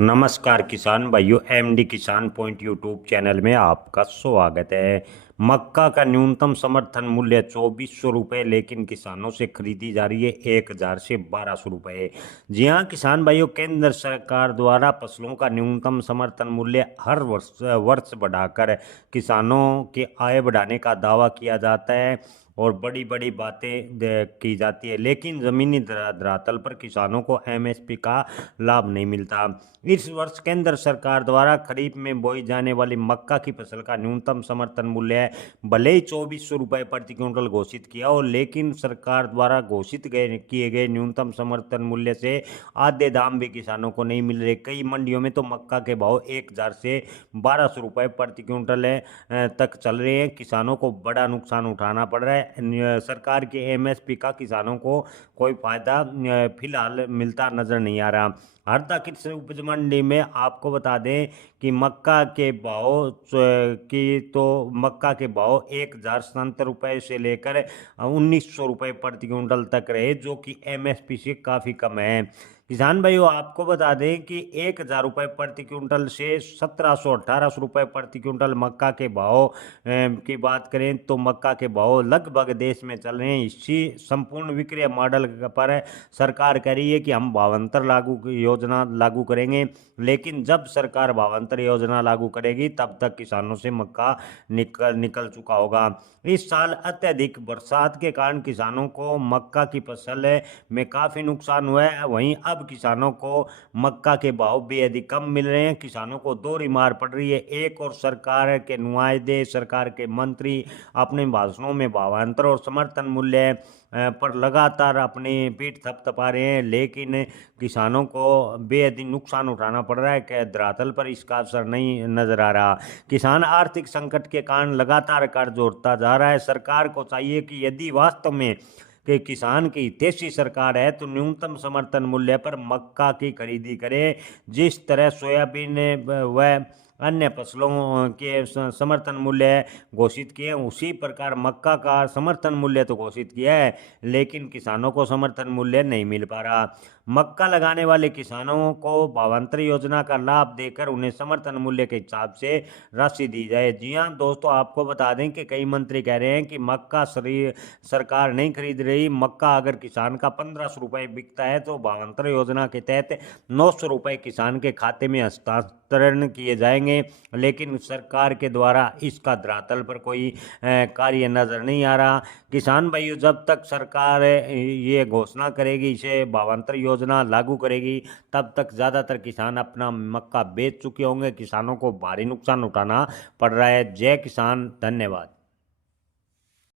नमस्कार किसान भाइयों, एमडी किसान पॉइंट यूट्यूब चैनल में आपका स्वागत है। मक्का का न्यूनतम समर्थन मूल्य 2400 रुपये, लेकिन किसानों से खरीदी जा रही है 1000 से 1200 रुपये। जी हाँ किसान भाइयों, केंद्र सरकार द्वारा फसलों का न्यूनतम समर्थन मूल्य हर वर्ष बढ़ाकर किसानों की आय बढ़ाने का दावा किया जाता है और बड़ी बड़ी बातें की जाती है, लेकिन ज़मीनी धरातल पर किसानों को एमएसपी का लाभ नहीं मिलता। इस वर्ष केंद्र सरकार द्वारा खरीफ में बोई जाने वाली मक्का की फसल का न्यूनतम समर्थन मूल्य भले ही 2400 रुपये प्रति क्विंटल घोषित किया हो, लेकिन सरकार द्वारा घोषित किए गए न्यूनतम समर्थन मूल्य से आधे दाम भी किसानों को नहीं मिल रहे। कई मंडियों में तो मक्का के भाव 1000 से 1200 रुपये प्रति क्विंटल तक चल रहे हैं। किसानों को बड़ा नुकसान उठाना पड़ रहा है। सरकार के एमएसपी का किसानों को कोई फायदा फिलहाल मिलता नजर नहीं आ रहा। हरदा कृषि उपज मंडी में आपको बता दें कि मक्का के भाव मक्का के भाव 1070 रुपये से लेकर 1900 रुपये प्रति क्विंटल तक रहे, जो कि एमएसपी से काफ़ी कम है। किसान भाइयों, आपको बता दें कि 1000 रुपये प्रति क्विंटल से 1700-1800 रुपये प्रति क्विंटल मक्का के भाव की बात करें तो मक्का के भाव लगभग देश में चल रहे हैं। इसी संपूर्ण विक्रय मॉडल पर सरकार कह रही है कि हम भावांतर योजना लागू करेंगे, लेकिन जब सरकार भावांतर योजना लागू करेगी तब तक किसानों से मक्का निकल चुका होगा। इस साल अत्यधिक बरसात के कारण किसानों को मक्का की फसल में काफ़ी नुकसान हुआ है। वहीं अब किसानों को मक्का के भाव बेहद ही कम मिल रहे हैं। किसानों को दोहरी मार पड़ रही है। एक और सरकार के नुमाइंदे, सरकार के मंत्री अपने भाषणों में भावांतर और समर्थन मूल्य पर लगातार अपनी पीठ थपथपा रहे हैं, लेकिन किसानों को बेहद ही नुकसान उठाना पड़ रहा है कि धरातल पर इसका असर नहीं नजर आ रहा। किसान आर्थिक संकट के कारण लगातार कर्ज जोड़ता जा रहा है। सरकार को चाहिए कि यदि वास्तव में कि किसान की हितैषी सरकार है तो न्यूनतम समर्थन मूल्य पर मक्का की खरीदी करे। जिस तरह सोयाबीन व अन्य फसलों के समर्थन मूल्य घोषित किए, उसी प्रकार मक्का का समर्थन मूल्य तो घोषित किया है, लेकिन किसानों को समर्थन मूल्य नहीं मिल पा रहा। मक्का लगाने वाले किसानों को भावांतर योजना का लाभ देकर उन्हें समर्थन मूल्य के हिसाब से राशि दी जाए। जी हाँ दोस्तों, आपको बता दें कि कई मंत्री कह रहे हैं कि मक्का सरकार नहीं खरीद रही। मक्का अगर किसान का 1500 रुपये बिकता है तो भावांतर योजना के तहत 900 रुपये किसान के खाते में हस्तांतरण किए जाएंगे, लेकिन सरकार के द्वारा इसका धरातल पर कोई कार्य नजर नहीं आ रहा। किसान भाइयों, जब तक सरकार ये घोषणा करेगी, इसे भावांतर योजना लागू करेगी, तब तक ज़्यादातर किसान अपना मक्का बेच चुके होंगे। किसानों को भारी नुकसान उठाना पड़ रहा है। जय किसान, धन्यवाद।